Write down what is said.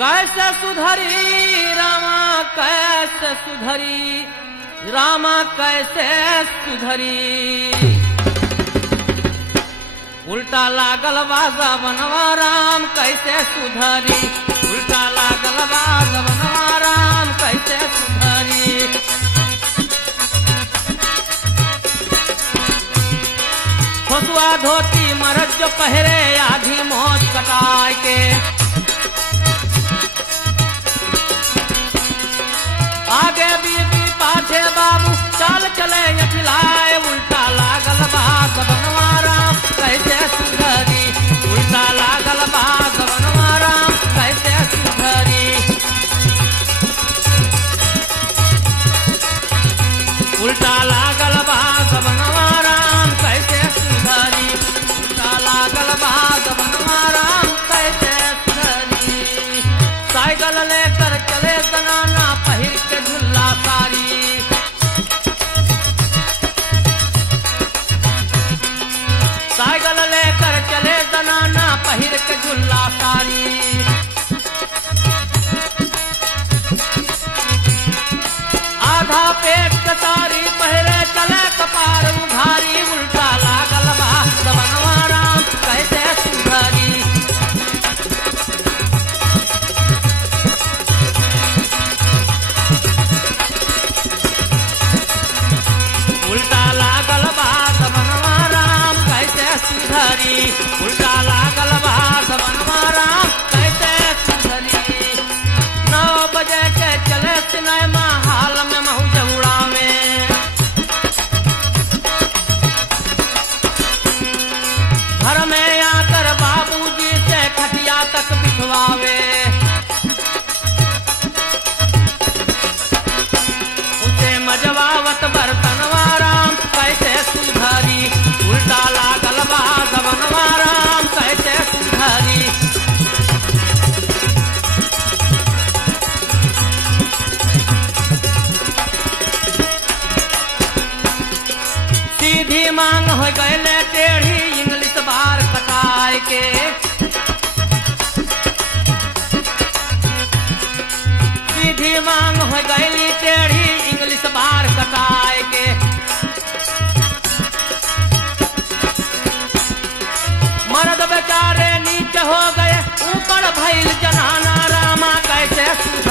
कैसे सुधरी रामा कैसे सुधरी रामा कैसे सुधरी। उल्टा लागल बाजा बनवा राम कैसे सुधरी। उल्टा लागल बाजा बनवा राम कैसे सुधरी। फसुआ धोती मरद जो पहरे आधी मौज कटाए के। आगे बीबी पाछे बाबू चाल चले अठिलाए। उल्टा लागल बात बनवा राम कैसे सुधरी। उल्टा लागल बात बनवा राम कैसे सुधरी। उल्टा लागल बात बनवा राम कैसे सुधरी। उल्टा लागल बात बनवा राम कैसे सुधरी। साइकिल लेकर चले जनाना पहिर के झुल्ला सारी। साइकिल लेकर चले जनाना पहिर के झुल्ला सारी। आधा पेट के सारी पहरे चले कपार उघारी। उल्टा लागल बात बनवा राम कैसे सुधरी। उल्टा लागल बात बनवा राम कैसे सुधरी। उल्टा लागल बात बनवा राम कैसे सुधरी। 9 बजे के चले सिनेमा हाल में महू उड़ावे। घर में आकर बाबूजी से खटिया तक बिठवावे। उसे मजवावत बर्तनवा राम कैसे सुधरी। उल्टा लागल बात बनवा राम कैसे सुधरी। सीधी मांग हो गए टेढ़ी इंग्लिश बार कटाए के। सीधी मांग हो गई टेढ़ी इंग्लिश बार कटाए के। मर्द बेचारे नीचे हो गए ऊपर भइल जनाना रामा कैसे सुधरी।